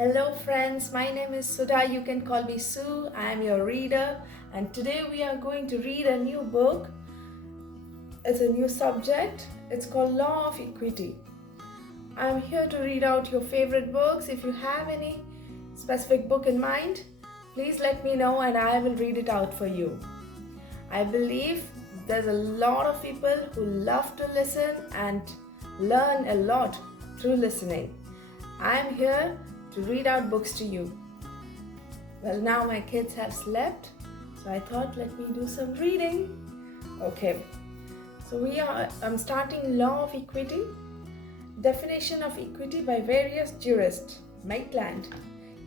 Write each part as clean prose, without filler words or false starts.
Hello friends, my name is Sudha. You can call me Sue. I am your reader, and today we are going to read a new book. It's a new subject. It's called Law of Equity. I'm here to read out your favorite books. If you have any specific book in mind, please let me know and I will read it out for you. I believe there's a lot of people who love to listen and learn a lot through listening. I'm here to read out books to you. Well, now my kids have slept, so I thought let me do some reading. Okay, so I'm starting Law of Equity. Definition of equity by various jurists. Maitland.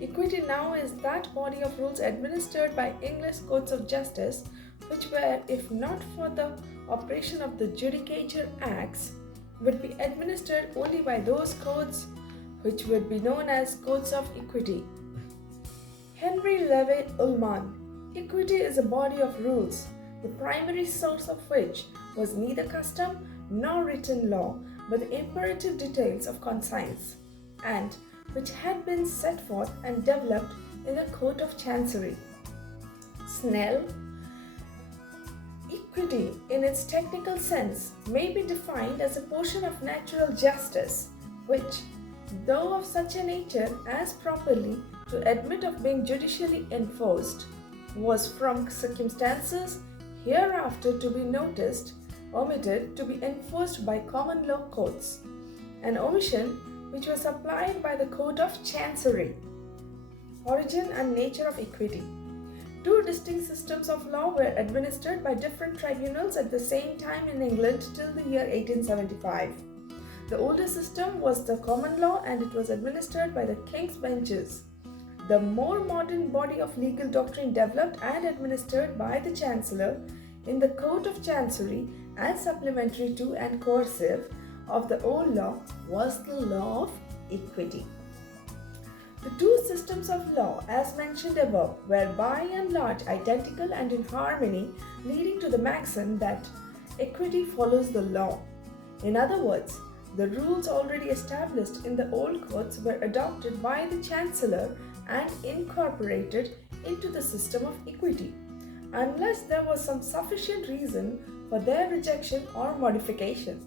Equity now is that body of rules administered by English courts of justice which were, if not for the operation of the Judicature Acts, would be administered only by those courts which would be known as courts of equity. Henry Levy Ullman. Equity is a body of rules, the primary source of which was neither custom nor written law, but the imperative details of conscience, and which had been set forth and developed in the Court of Chancery. Snell. Equity, in its technical sense, may be defined as a portion of natural justice, which, though of such a nature as properly to admit of being judicially enforced, was from circumstances hereafter to be noticed, omitted to be enforced by common law courts, an omission which was applied by the Court of Chancery. Origin and nature of equity. Two distinct systems of law were administered by different tribunals at the same time in England till the year 1875. The older system was the common law and it was administered by the King's benches. The more modern body of legal doctrine developed and administered by the Chancellor in the Court of Chancery as supplementary to and coercive of the old law was the law of equity. The two systems of law, as mentioned above, were by and large identical and in harmony, leading to the maxim that equity follows the law. In other words, the rules already established in the old courts were adopted by the Chancellor and incorporated into the system of equity, unless there was some sufficient reason for their rejection or modification.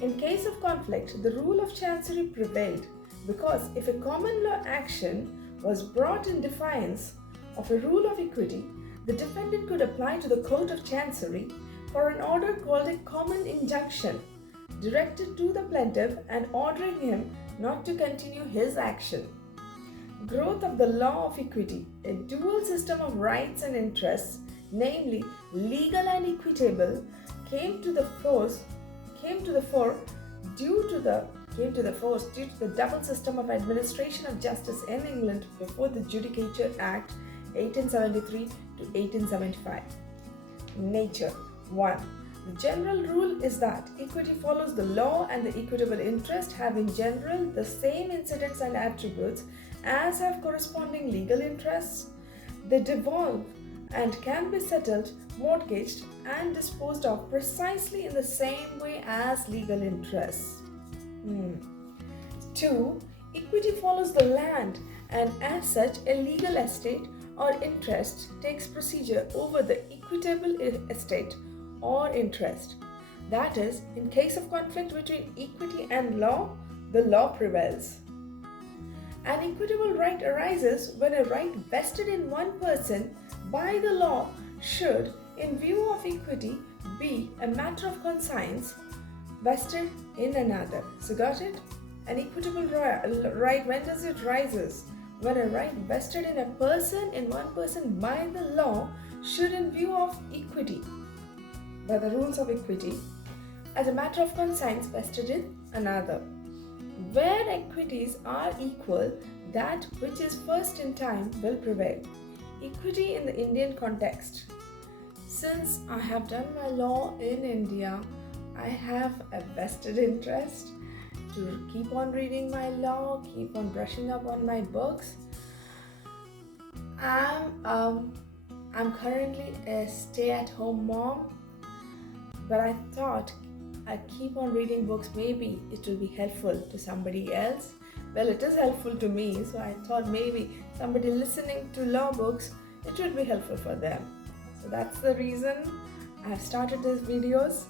In case of conflict, the rule of Chancery prevailed, because if a common law action was brought in defiance of a rule of equity, the defendant could apply to the Court of Chancery for an order called a common injunction, directed to the plaintiff and ordering him not to continue his action. Growth of the law of equity, a dual system of rights and interests, namely legal and equitable, came to the fore due to the double system of administration of justice in England before the Judicature Act 1873 to 1875. Nature. 1. The general rule is that equity follows the law and the equitable interest have in general the same incidents and attributes as have corresponding legal interests. They devolve and can be settled, mortgaged and disposed of precisely in the same way as legal interests. 2. Equity follows the land and as such a legal estate or interest takes procedure over the equitable estate or interest. That is, in case of conflict between equity and law, the law prevails. An equitable right arises when a right vested in one person by the law should, in view of equity, be a matter of conscience vested in another. So got it? An equitable right, when does it rises? When a right vested in one person by the law should, in view of equity, by the rules of equity, as a matter of conscience vested in another. Where equities are equal, that which is first in time will prevail. Equity in the Indian context. Since I have done my law in India, I have a vested interest to keep on reading my law, keep on brushing up on my books. I'm currently a stay-at-home mom, but I thought I'd keep on reading books. Maybe it will be helpful to somebody else. Well, it is helpful to me, so I thought maybe somebody listening to law books, it would be helpful for them. So that's the reason I have started these videos,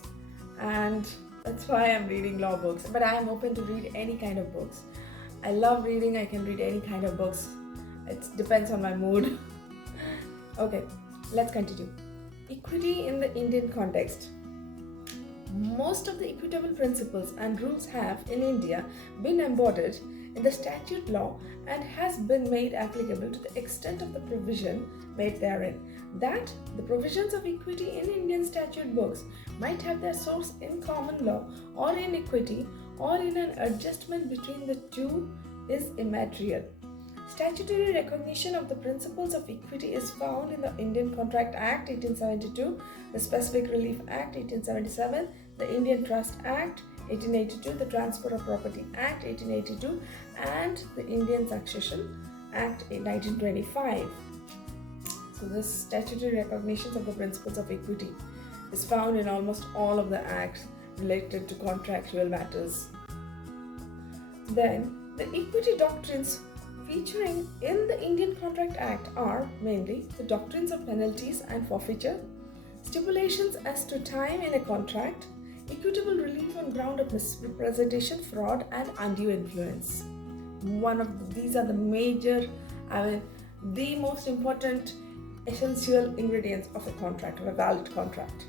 and that's why I'm reading law books. But I am open to read any kind of books. I love reading, I can read any kind of books. It depends on my mood. Okay, let's continue. Equity in the Indian context. Most of the equitable principles and rules have in India been embodied in the statute law and has been made applicable to the extent of the provision made therein, that the provisions of equity in Indian statute books might have their source in common law or in equity or in an adjustment between the two is immaterial. Statutory recognition of the principles of equity is found in the Indian Contract Act 1872, the Specific Relief Act 1877, the Indian Trust Act 1882, the Transfer of Property Act 1882, and the Indian Succession Act 1925. So this statutory recognition of the principles of equity is found in almost all of the acts related to contractual matters. Then, the equity doctrines featuring in the Indian Contract Act are mainly the doctrines of penalties and forfeiture, stipulations as to time in a contract, equitable relief on ground of misrepresentation, fraud, and undue influence. These are the major, the most important essential ingredients of a contract, of a valid contract.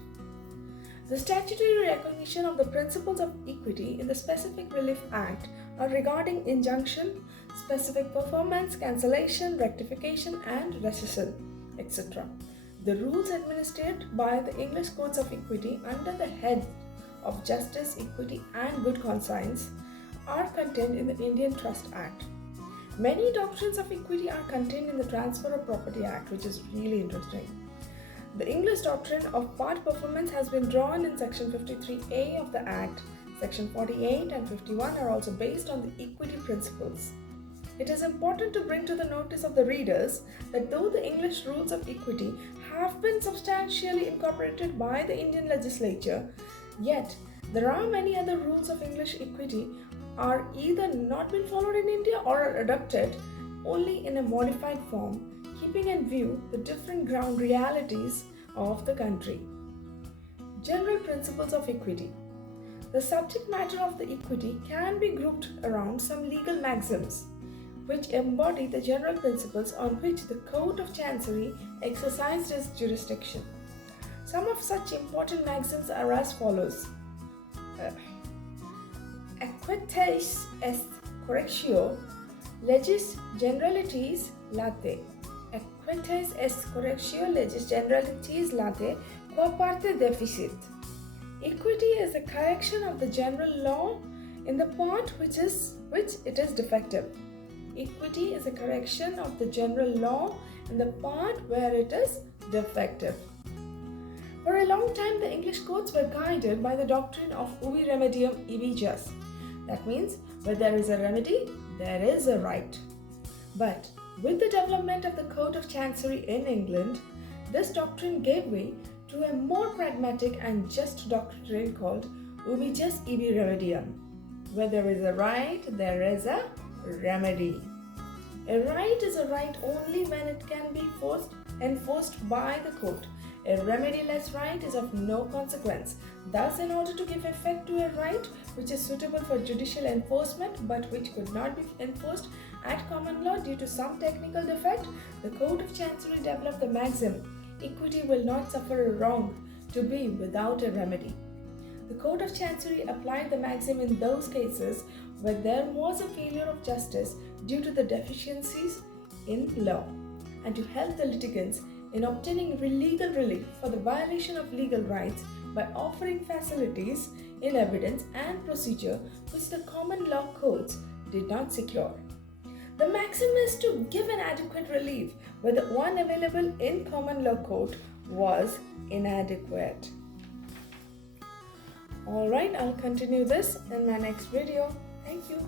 The statutory recognition of the principles of equity in the Specific Relief Act are regarding injunction, specific performance, cancellation, rectification, and rescission, etc. The rules administered by the English Courts of Equity under the head of Justice, Equity, and Good Conscience are contained in the Indian Trust Act. Many doctrines of equity are contained in the Transfer of Property Act, which is really interesting. The English doctrine of part performance has been drawn in Section 53A of the Act. Section 48 and 51 are also based on the equity principles. It is important to bring to the notice of the readers that though the English rules of equity have been substantially incorporated by the Indian legislature, yet there are many other rules of English equity are either not been followed in India or are adopted only in a modified form, keeping in view the different ground realities of the country. General principles of equity. The subject matter of the equity can be grouped around some legal maxims which embody the general principles on which the Court of Chancery exercised its jurisdiction. Some of such important maxims are as follows. Aequitas est correctio legis generalities late. Aequitas est correctio legis generalities late, qua parte deficit. Equity is the correction of the general law in the part which it is defective. Equity is a correction of the general law in the part where it is defective. For a long time, the English courts were guided by the doctrine of ubi remedium ibi jus. That means, where there is a remedy, there is a right. But with the development of the Court of Chancery in England, this doctrine gave way to a more pragmatic and just doctrine called ubi jus ibi remedium. Where there is a right, there is a remedy. A right is a right only when it can be enforced by the court. A remediless right is of no consequence. Thus, in order to give effect to a right which is suitable for judicial enforcement but which could not be enforced at common law due to some technical defect, the Court of Chancery developed the maxim, equity will not suffer a wrong to be without a remedy. The Court of Chancery applied the maxim in those cases where there was a failure of justice due to the deficiencies in law, and to help the litigants in obtaining legal relief for the violation of legal rights by offering facilities in evidence and procedure which the common law courts did not secure. The maxim is to give an adequate relief where the one available in common law court was inadequate. Alright, I'll continue this in my next video. Thank you.